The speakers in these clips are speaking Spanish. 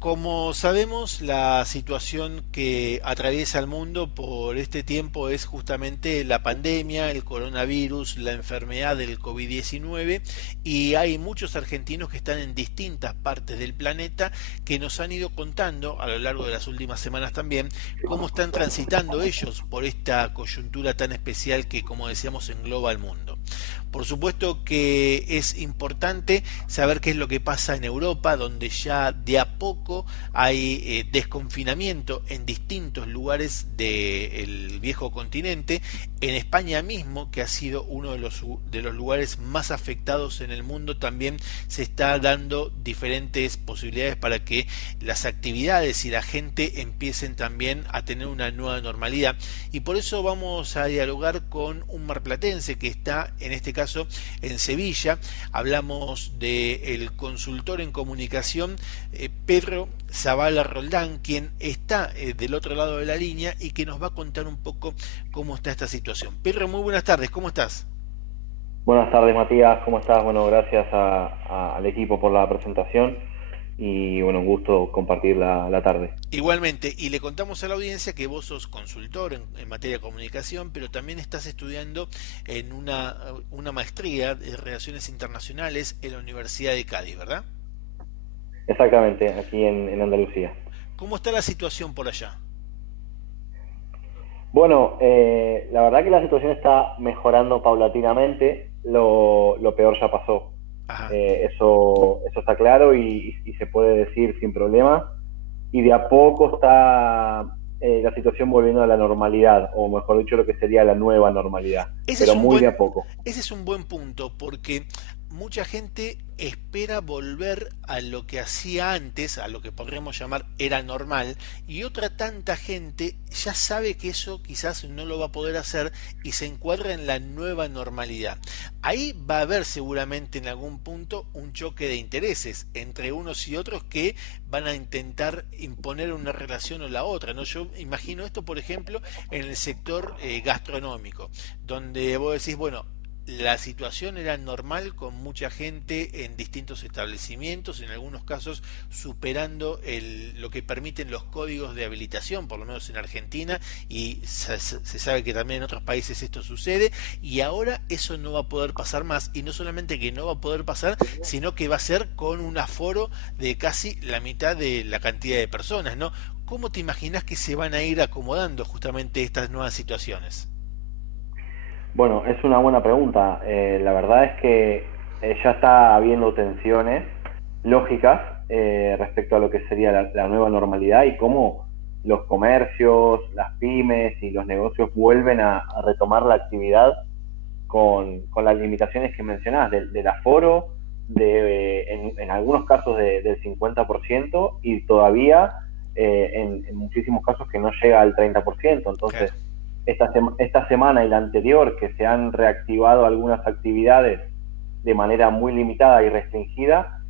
Como sabemos, la situación que atraviesa el mundo por este tiempo es justamente la pandemia, el coronavirus, la enfermedad del COVID-19 y hay muchos argentinos que están en distintas partes del planeta que nos han ido contando a lo largo de las últimas semanas también cómo están transitando ellos por esta coyuntura tan especial que, como decíamos, engloba al mundo. Por supuesto que es importante saber qué es lo que pasa en Europa, donde ya de a poco hay desconfinamiento en distintos lugares del viejo continente. En España mismo, que ha sido uno de los lugares más afectados en el mundo, también se está dando diferentes posibilidades para que las actividades y la gente empiecen también a tener una nueva normalidad. Y por eso vamos a dialogar con un marplatense que está en este caso en Sevilla. Hablamos del consultor en comunicación Pedro Zavala Roldán, quien está del otro lado de la línea y que nos va a contar un poco cómo está esta situación. Pedro, muy buenas tardes, ¿cómo estás? Buenas tardes, Matías, ¿cómo estás? Bueno, gracias al equipo por la presentación y bueno, un gusto compartir la tarde. Igualmente, y le contamos a la audiencia que vos sos consultor en materia de comunicación, pero también estás estudiando en una maestría de Relaciones Internacionales en la Universidad de Cádiz, ¿verdad? Exactamente, aquí en Andalucía. ¿Cómo está la situación por allá? Bueno, la verdad que la situación está mejorando paulatinamente, lo peor ya pasó. Ajá. Eso está claro y se puede decir sin problema. Y de a poco está la situación volviendo a la normalidad, o mejor dicho, lo que sería la nueva normalidad, Ese es pero un muy de buen, a poco. ese es un buen punto porque mucha gente espera volver a lo que hacía antes, a lo que podríamos llamar era normal, y otra tanta gente ya sabe que eso quizás no lo va a poder hacer y se encuadra en la nueva normalidad. Ahí va a haber seguramente en algún punto un choque de intereses entre unos y otros que van a intentar imponer una relación o la otra, ¿no? Yo imagino esto, por ejemplo, en el sector gastronómico donde vos decís, bueno, la situación era normal con mucha gente en distintos establecimientos, en algunos casos superando lo que permiten los códigos de habilitación, por lo menos en Argentina, y se sabe que también en otros países esto sucede, y ahora eso no va a poder pasar más, y no solamente que no va a poder pasar, sino que va a ser con un aforo de casi la mitad de la cantidad de personas, ¿no? ¿Cómo te imaginas que se van a ir acomodando justamente estas nuevas situaciones? Bueno, es una buena pregunta. La verdad es que ya está habiendo tensiones lógicas respecto a lo que sería la nueva normalidad y cómo los comercios, las pymes y los negocios vuelven a retomar la actividad con las limitaciones que mencionás, del aforo, en algunos casos del 50% y todavía en muchísimos casos que no llega al 30%. Claro. Entonces, esta semana y la anterior, que se han reactivado algunas actividades de manera muy limitada y restringida,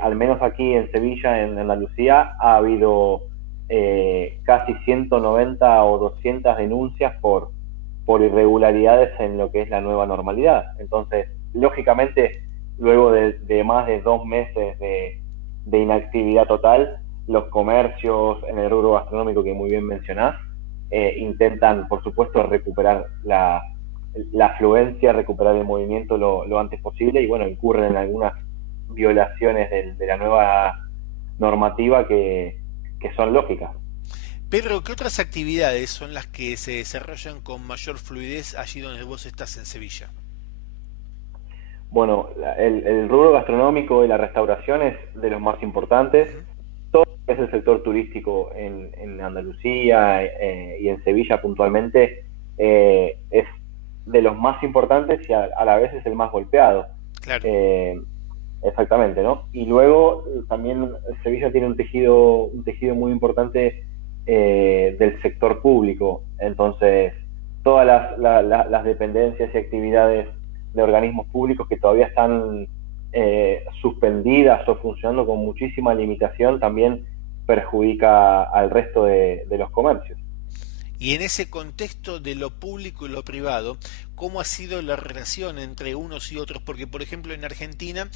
al menos aquí en Sevilla, en Andalucía, ha habido casi 190 o 200 denuncias por irregularidades en lo que es la nueva normalidad. Entonces, lógicamente, luego de más de 2 meses de inactividad total, los comercios en el rubro gastronómico que muy bien mencionás, intentan, por supuesto, recuperar la afluencia, recuperar el movimiento lo antes posible y, bueno, incurren en algunas violaciones de la nueva normativa que son lógicas. Pedro, ¿qué otras actividades son las que se desarrollan con mayor fluidez allí donde vos estás en Sevilla? Bueno, el rubro gastronómico y la restauración es de los más importantes. Ujú. Todo lo que es el sector turístico en Andalucía y en Sevilla puntualmente es de los más importantes y a la vez es el más golpeado. Claro. Eh, Exactamente, ¿no? Y luego también Sevilla tiene un tejido muy importante del sector público. Entonces, todas las dependencias y actividades de organismos públicos que todavía están suspendidas o funcionando con muchísima limitación también perjudica al resto de los comercios. Y en ese contexto de lo público y lo privado, ¿cómo ha sido la relación entre unos y otros? Porque, por ejemplo, en Argentina,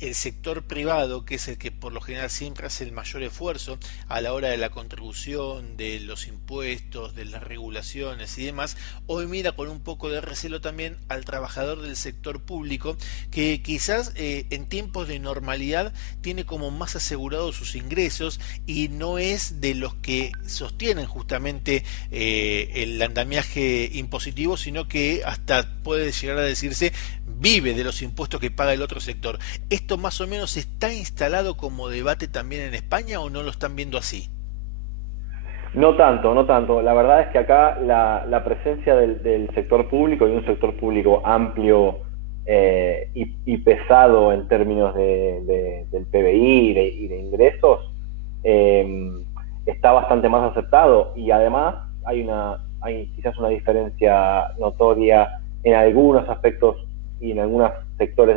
el sector privado, que es el que por lo general siempre hace el mayor esfuerzo a la hora de la contribución, de los impuestos, de las regulaciones y demás, hoy mira con un poco de recelo también al trabajador del sector público, que quizás en tiempos de normalidad tiene como más asegurados sus ingresos y no es de los que sostienen justamente el andamiaje impositivo, sino que hasta puede llegar a decirse vive de los impuestos que paga el otro sector. ¿Esto más o menos está instalado como debate también en España o no lo están viendo así? No tanto, no tanto. La verdad es que acá la presencia del sector público y un sector público amplio y pesado en términos del PBI y de ingresos eh, está bastante más aceptado, y además hay quizás una diferencia notoria en algunos aspectos y en algunos sectores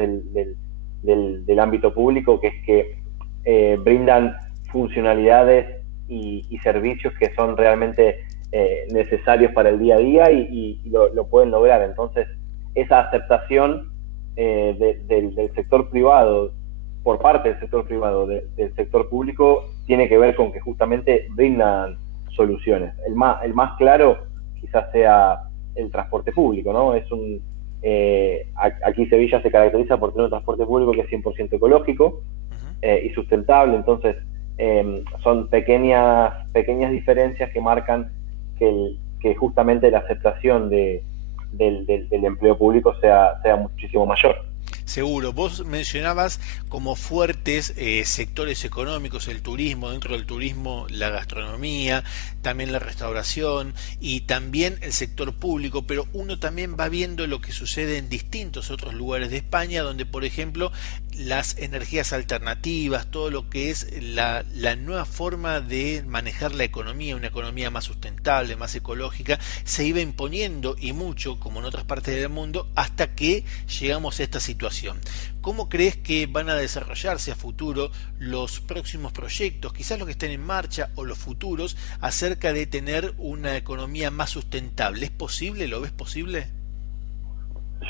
del ámbito público, que es que brindan funcionalidades y servicios que son realmente necesarios para el día a día y lo pueden lograr. Entonces, esa aceptación del sector privado, por parte del sector privado, del sector público, tiene que ver con que justamente brindan soluciones. El más claro quizás sea el transporte público, ¿no? Aquí Sevilla se caracteriza por tener un transporte público que es 100% ecológico Ujú. y sustentable. Entonces, son pequeñas diferencias que marcan que justamente la aceptación del empleo público sea muchísimo mayor. Seguro, vos mencionabas como fuertes sectores económicos, el turismo, dentro del turismo la gastronomía, también la restauración y también el sector público, pero uno también va viendo lo que sucede en distintos otros lugares de España, donde por ejemplo las energías alternativas, todo lo que es la nueva forma de manejar la economía, una economía más sustentable, más ecológica, se iba imponiendo y mucho, como en otras partes del mundo, hasta que llegamos a esta situación. ¿Cómo crees que van a desarrollarse a futuro los próximos proyectos, quizás los que estén en marcha o los futuros, acerca de tener una economía más sustentable? ¿Es posible? ¿Lo ves posible?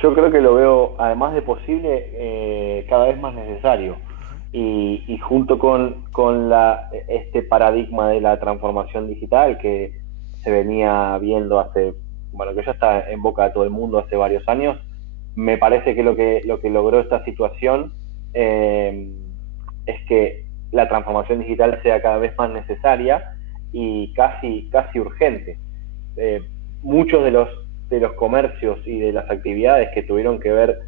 Yo creo que lo veo, además de posible, cada vez más necesario. Ujú. Y junto con este paradigma de la transformación digital que se venía viendo bueno, que ya está en boca de todo el mundo hace varios años, me parece que lo que logró esta situación es que la transformación digital sea cada vez más necesaria y casi urgente. eh, Muchos de los comercios y de las actividades que tuvieron que ver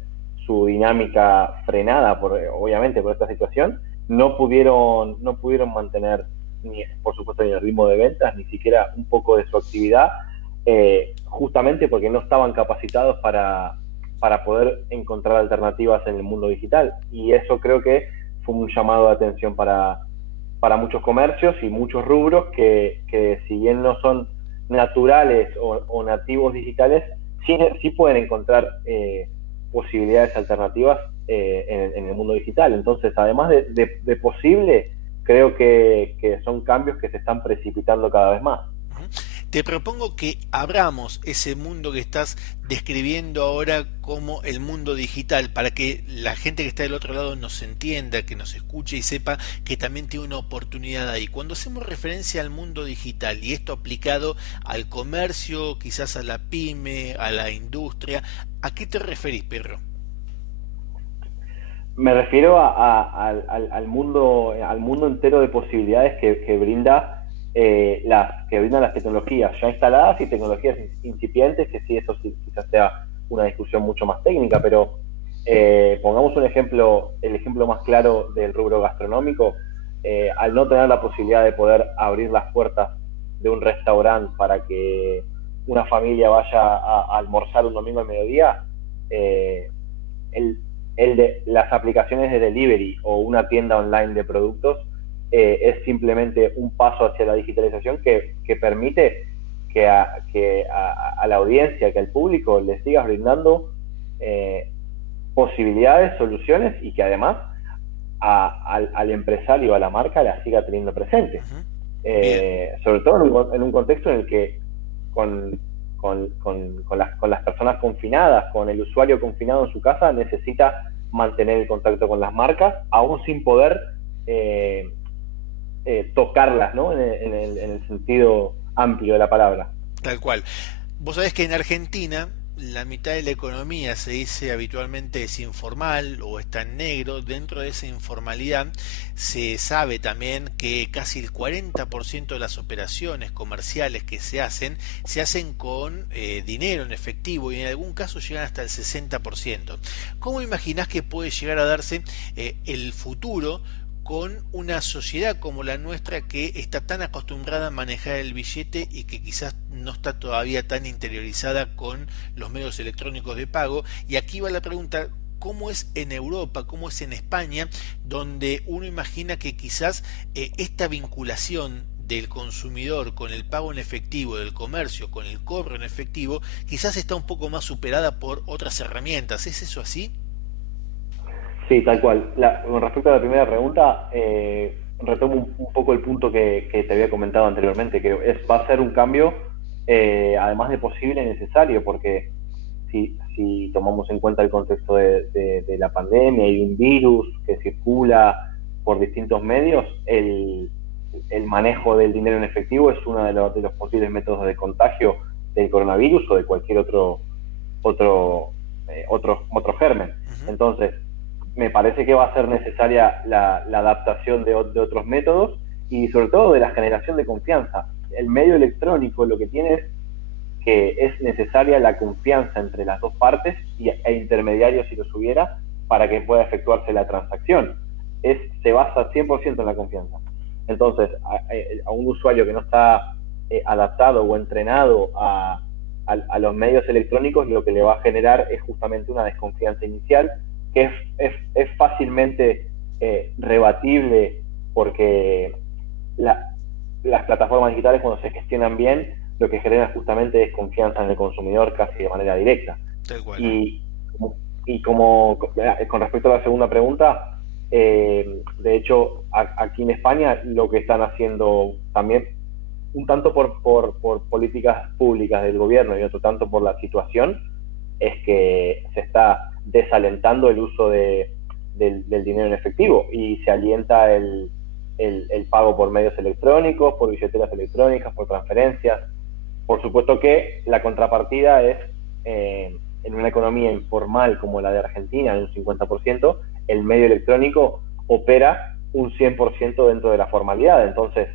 su dinámica frenada, obviamente, por esta situación, no pudieron mantener, por supuesto, ni el ritmo de ventas, ni siquiera un poco de su actividad, justamente porque no estaban capacitados para poder encontrar alternativas en el mundo digital. Y eso creo que fue un llamado de atención para muchos comercios y muchos rubros que si bien no son naturales o nativos digitales, sí pueden encontrar posibilidades alternativas en el mundo digital. Entonces, además de posible, creo que son cambios que se están precipitando cada vez más. Ujú. Te propongo que abramos ese mundo que estás describiendo ahora como el mundo digital, para que la gente que está del otro lado nos entienda, que nos escuche y sepa que también tiene una oportunidad ahí. Cuando hacemos referencia al mundo digital y esto aplicado al comercio, quizás a la pyme, a la industria, ¿a qué te referís, Pedro? Me refiero al mundo entero de posibilidades que brindan las tecnologías ya instaladas y tecnologías incipientes, que sí, eso sí, quizás sea una discusión mucho más técnica, pero pongamos el ejemplo más claro del rubro gastronómico. Al no tener la posibilidad de poder abrir las puertas de un restaurante para que una familia vaya a almorzar un domingo al mediodía, eh, el, las aplicaciones de delivery o una tienda online de productos es simplemente un paso hacia la digitalización que permite que a la audiencia, que al público le sigas brindando eh, posibilidades, soluciones, y que además al empresario, a la marca, la siga teniendo presente. Ujú. Bien. Sobre todo en un contexto en el que con las personas confinadas, con el usuario confinado en su casa, necesita mantener el contacto con las marcas, aún sin poder tocarlas, ¿no? En el sentido amplio de la palabra. Tal cual. Vos sabés que en Argentina la mitad de la economía se dice habitualmente es informal o está en negro. Dentro de esa informalidad se sabe también que casi el 40% de las operaciones comerciales que se hacen con dinero en efectivo y en algún caso llegan hasta el 60%. ¿Cómo imaginás que puede llegar a darse el futuro con una sociedad como la nuestra que está tan acostumbrada a manejar el billete y que quizás no está todavía tan interiorizada con los medios electrónicos de pago? Y aquí va la pregunta: ¿cómo es en Europa, cómo es en España, donde uno imagina que quizás esta vinculación del consumidor con el pago en efectivo, del comercio con el cobro en efectivo, quizás está un poco más superada por otras herramientas? ¿Es eso así? Sí, tal cual. Con respecto a la primera pregunta, retomo un poco el punto que te había comentado anteriormente, que va a ser un cambio, además de posible, necesario, porque si tomamos en cuenta el contexto de la pandemia y de un virus que circula por distintos medios, el manejo del dinero en efectivo es uno de los posibles métodos de contagio del coronavirus o de cualquier otro germen. Entonces, me parece que va a ser necesaria la adaptación de otros métodos y sobre todo de la generación de confianza. El medio electrónico lo que tiene es que es necesaria la confianza entre las dos partes e intermediarios si los hubiera para que pueda efectuarse la transacción. Se basa 100% en la confianza. Entonces, a un usuario que no está adaptado o entrenado a los medios electrónicos, lo que le va a generar es justamente una desconfianza inicial que es fácilmente rebatible, porque las plataformas digitales, cuando se gestionan bien, lo que genera justamente es confianza en el consumidor casi de manera directa. Tal cual. Y como con respecto a la segunda pregunta, de hecho, aquí en España lo que están haciendo también, un tanto por políticas públicas del gobierno y otro tanto por la situación, es que se está desalentando el uso del dinero en efectivo y se alienta el pago por medios electrónicos, por billeteras electrónicas, por transferencias. Por supuesto que la contrapartida es, en una economía informal como la de Argentina, en un 50%, el medio electrónico opera un 100% dentro de la formalidad. Entonces,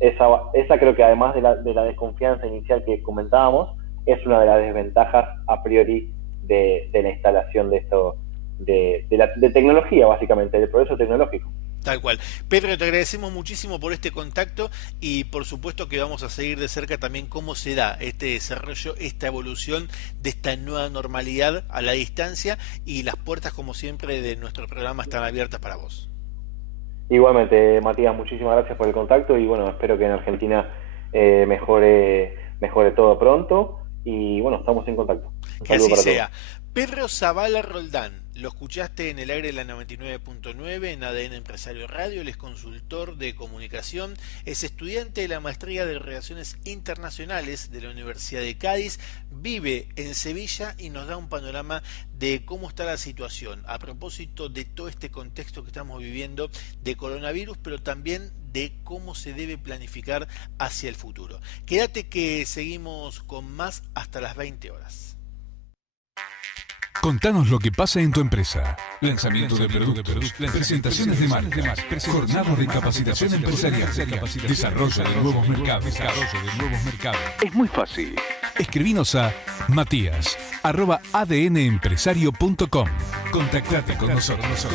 esa creo que, además de la desconfianza inicial que comentábamos, es una de las desventajas a priori de la instalación de esto, de tecnología, básicamente, del progreso tecnológico. Tal cual. Pedro, te agradecemos muchísimo por este contacto y por supuesto que vamos a seguir de cerca también cómo se da este desarrollo, esta evolución de esta nueva normalidad a la distancia, y las puertas, como siempre, de nuestro programa están abiertas para vos. Igualmente, Matías, muchísimas gracias por el contacto y bueno, espero que en Argentina mejore todo pronto y bueno, estamos en contacto. Que así sea. Pedro Zavala Roldán, lo escuchaste en el aire de la 99.9 en ADN Empresario Radio. Él es consultor de comunicación, es estudiante de la maestría de Relaciones Internacionales de la Universidad de Cádiz, vive en Sevilla y nos da un panorama de cómo está la situación a propósito de todo este contexto que estamos viviendo de coronavirus, pero también de cómo se debe planificar hacia el futuro. Quédate que seguimos con más hasta las 20 horas. Contanos lo que pasa en tu empresa. Lanzamiento de productos, presentaciones de marcas, jornadas de capacitación empresarial, desarrollo de nuevos mercados. Es muy fácil. Escribinos a matías@adnempresario.com. Contactate con nosotros.